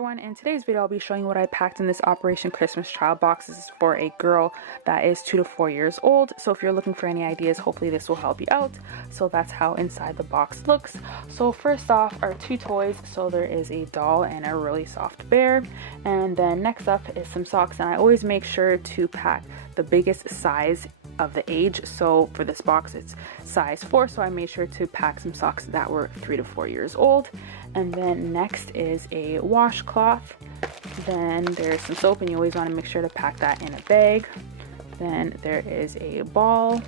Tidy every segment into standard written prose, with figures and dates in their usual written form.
everyone, in today's video I'll be showing you what I packed in this Operation Christmas Child box. This is for a girl that is 2 to 4 years old, so if you're looking for any ideas, hopefully this will help you out. So that's how inside the box looks. So first off are 2 toys. So there is a doll and a really soft bear, and then next up is some socks, and I always make sure to pack the biggest size of the age. So for this box it's size 4, so I made sure to pack some socks that were 3 to 4 years old. And then next is a washcloth. Then there's some soap, and you always want to make sure to pack that in a bag. Then there is a ball.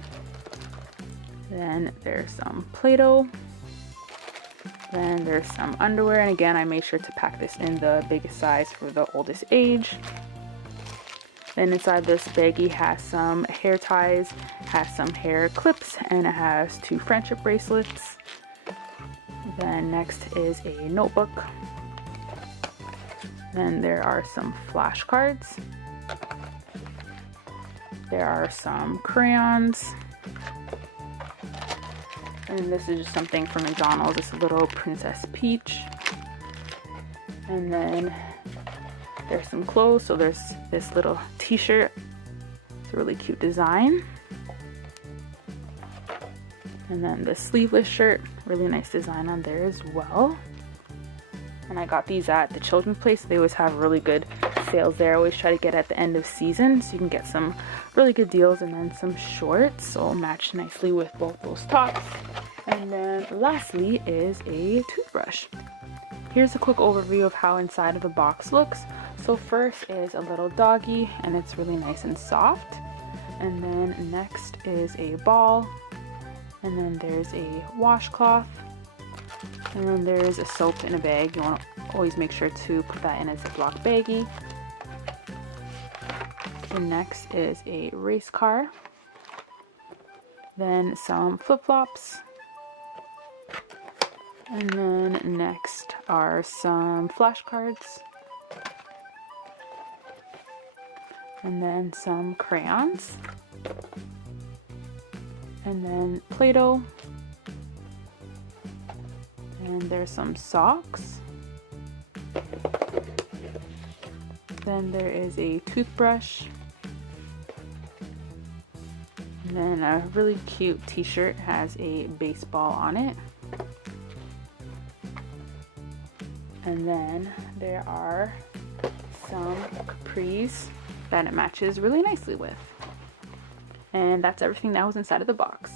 Then there's some Play-Doh. Then there's some underwear, and again I made sure to pack this in the biggest size for the oldest age. Then inside this baggie has some hair ties, has some hair clips, and it has 2 friendship bracelets. Then next is a notebook. Then there are some flashcards. There are some crayons. And this is just something from McDonald's, this little Princess Peach. And then there's some clothes. So there's this little t-shirt. It's a really cute design. And then the sleeveless shirt, really nice design on there as well. And I got these at the children's place. They always have really good sales there. I always try to get at the end of season, so you can get some really good deals. And then some shorts, so it'll match nicely with both those tops. And then lastly is a toothbrush. Here's a quick overview of how inside of the box looks. So first is a little doggy, and it's really nice and soft. And then next is a ball. And then there's a washcloth. And then there's a soap in a bag. You want to always make sure to put that in a Ziploc baggie. And next is a race car. Then some flip-flops. And then next are some flashcards. And then some crayons. And then Play-Doh. And there's some socks. Then there is a toothbrush. And then a really cute t-shirt has a baseball on it. And then there are some capris that it matches really nicely with. And that's everything that was inside of the box.